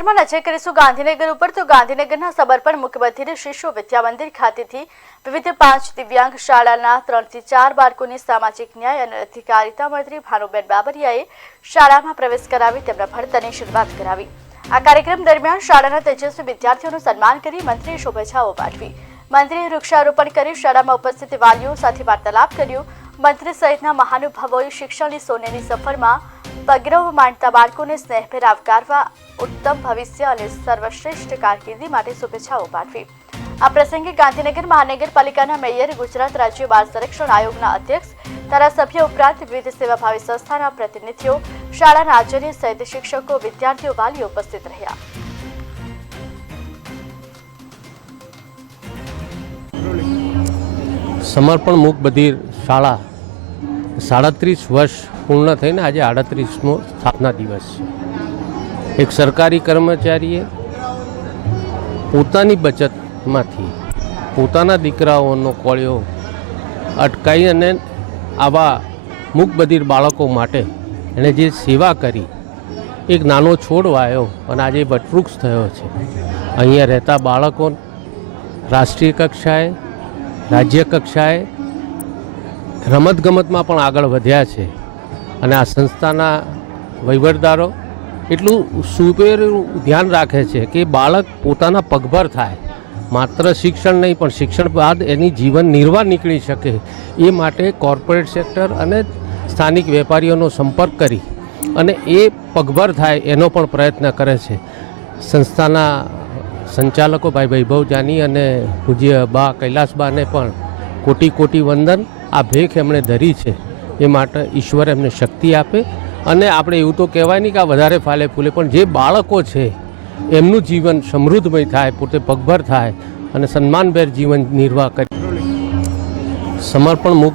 અંતરમાં નજર કરીશું ગાંધીનગર ઉપર તો ગાંધીનગરના સબર્પણ મુખ્યમંત્રી શિશુ વિદ્યા મંદિર ખાતેથી વિવિધ 5 દિવ્યાંગ શાળાના 3 થી 4 બાળકોને સામાજિક ન્યાય અને અધિકારિતા મંત્રી ભાનુબેન બાબરિયાએ શાળામાં પ્રવેશ કરાવી તેમના ભણતરની શરૂઆત કરાવી। આ કાર્યક્રમ દરમિયાન શાળાના તેજસ્વી વિદ્યાર્થીઓનું સન્માન કરી મંત્રીએ શુભેચ્છાઓ પાઠવી। મંત્રીએ વૃક્ષારોપણ કરી શાળામાં ઉપસ્થિત વાલીઓ સાથે વાર્તાલાપ કર્યો। મંત્રી સહિતના મહાનુભાવોએ શિક્ષણની સોનેરી સફરમાં પગરવ માંડતા બાળકોને સ્નેહભેર આવકારવા ઉત્તમ ભવિષ્ય અને સર્વશ્રેષ્ઠ કારકિર્દી માટે શુભેચ્છાઓ પાઠવી। આ પ્રસંગે ગાંધીનગર મહાનગરપાલિકાના મેયર, ગુજરાત રાજ્ય બાળ સંરક્ષણ આયોગના અધ્યક્ષ, ધારાસભ્ય ઉપરાંત વિવિધ સેવાભાવી સંસ્થાના પ્રતિનિધિઓ, શાળાના આચાર્ય સહિત શિક્ષકો, વિદ્યાર્થીઓ, વાલીઓ ઉપસ્થિત રહ્યા। સમર્પણ મૂક બધિર શાળા 37 વર્ષ પૂર્ણ થઈને આજે 38મો સ્થાપના દિવસ છે। એક સરકારી કર્મચારીએ પોતાની બચતમાંથી પોતાના દીકરાઓનો કોળિયો અટકાવી અને આવા મૂક બધિર બાળકો માટે એણે જે સેવા કરી, એક નાનો છોડ વાવ્યો અને આજે વટવૃક્ષ થયો છે। અહીંયા રહેતા બાળકો રાષ્ટ્રીય કક્ષાએ, રાજ્ય કક્ષાએ, રમતગમતમાં પણ આગળ વધ્યા છે અને આ સંસ્થાના વહીવટદારો એટલું સુપેરું ધ્યાન રાખે છે કે બાળક પોતાના પગભર થાય, માત્ર શિક્ષણ નહીં પણ શિક્ષણ બાદ એની જીવન નિર્વાહ નીકળી શકે એ માટે કોર્પોરેટ સેક્ટર અને સ્થાનિક વેપારીઓનો સંપર્ક કરી અને એ પગભર થાય એનો પણ પ્રયત્ન કરે છે। સંસ્થાના સંચાલકો ભાઈ વૈભવ જાની અને પૂજ્ય બા કૈલાસબાને પણ કોટી કોટી વંદન। આ ભેખ એમણે ધરી છે એ માટે ઈશ્વર એમને શક્તિ આપે અને આપણે એવું તો કહેવાય નહીં કે આ વધારે ફાલે ફૂલે, પણ જે બાળકો છે એમનું જીવન સમૃદ્ધમય થાય, પોતે પગભર થાય અને સન્માનભેર જીવન નિર્વાહ કરે। સમર્પણ મૂક